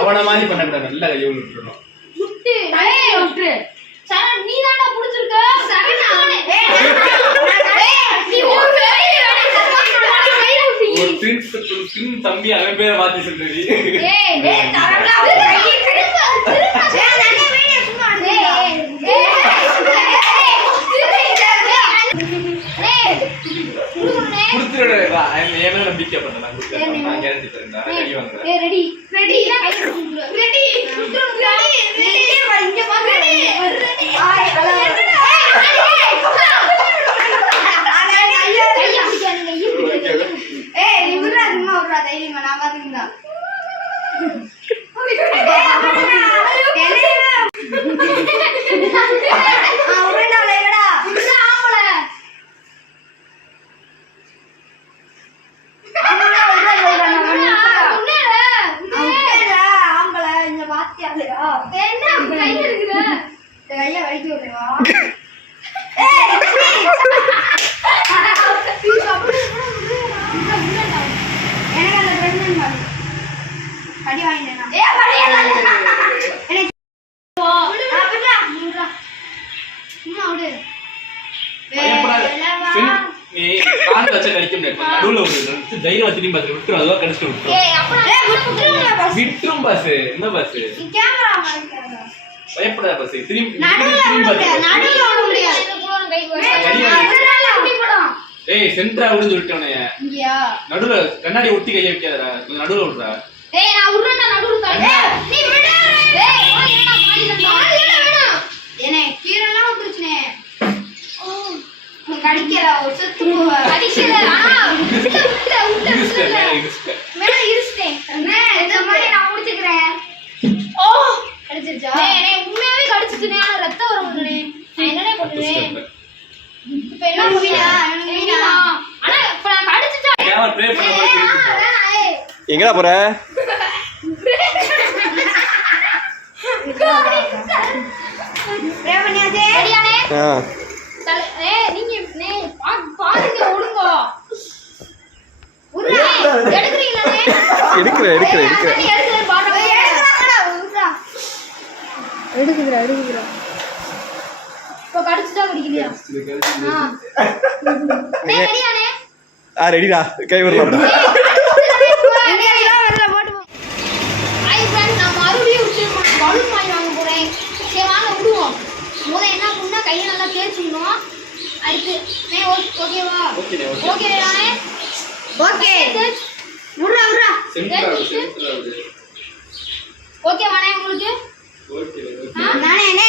அவன மாதிரி பண்ணக்கூடாது. நல்லா கையை விட்டுறணும். தம்பி அவன் பேரை மாத்தி சொல்றீ. நம்பிக்கை பண்ண நான் கேரண்டி சென்டரா விழுந்து விட்டோனே நடுவுல கண்ணாடி ஒட்டி கையை வைக்காதடா, நடுவுல விடுறா. நான் உருறேன்டா நடுவுல. நீ விடு. ஏனே கீறலாம் விட்டுச்சுனே. கடிக்கற ஒரு சுத்து கடிக்கற. மேல இருஸ்டேன். இந்த மாதிரி நான் முடிச்சுக்கறேன். கடிச்சிச்சா? உண்மையாவே கடிச்சிச்சுனே. ஆனா ரத்தம் வரும்னே. நான் என்னனே பண்ணுவேன்? இப்ப என்ன பண்ணுவீங்க? ஆனா இப்ப நான் கடிச்சிட்டா. கேமரா ப்ளே பண்ண மாதிரி. எங்கடா போற? ப்ளே பண்ணியாதே. ரெடியானே? நீங்க பாருங்க ஒழுங்க. எடுக்கறீங்களே? எடுக்கறேன். எடுக்குறா. இப்ப கடிச்சிட்டா கடிக்கலையா? ரெடியானே? ரெடிடா. கை வரலாம். ஹாய் फ्रेंड्स, நான் மறுபடியும் பலூன் வாங்கி வாங்க போறேன். சரி வாங்க விடுவோம். முதல்ல என்ன பண்ணா கையை நல்லா தேய்ச்சிடணும். அடுத்து ஓகேவா? ஓகேவானே? ஓகே. உர்ரா. ஓகேவானே உங்களுக்கு? ஓகே. நானே என்ன?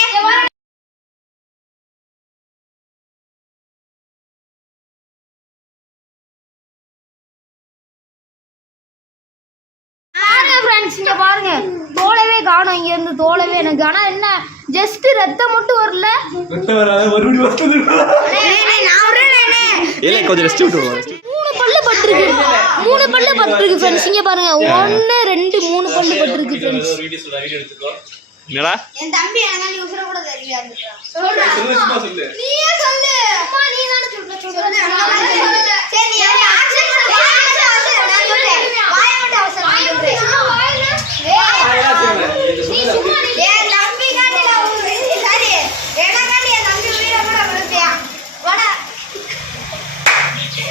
இங்க பாருங்க, தோலவே காணோம். இங்க இருந்து தோலவே எனக்கு. ஆனா என்ன ஜஸ்ட் ரத்தம் மட்டும் வரல. ரத்தம் வராத மறுபடியும் வருது. நான் வரேனே. ஏலே கொஞ்சம் ரெஸ்ட் விட்டுடுவா. 3 பல்லு பட்டிருக்கு. 3 பல்லு பட்டிருக்கு फ्रेंड्स. இங்க பாருங்க. 1 2 3 பல்லு பட்டிருக்கு फ्रेंड्स. வீடியோ எடுத்துக்கோ. என்னடா? என் தம்பி எனக்கு நீ உசுர கூட தெரியல. சொல்லு. நீ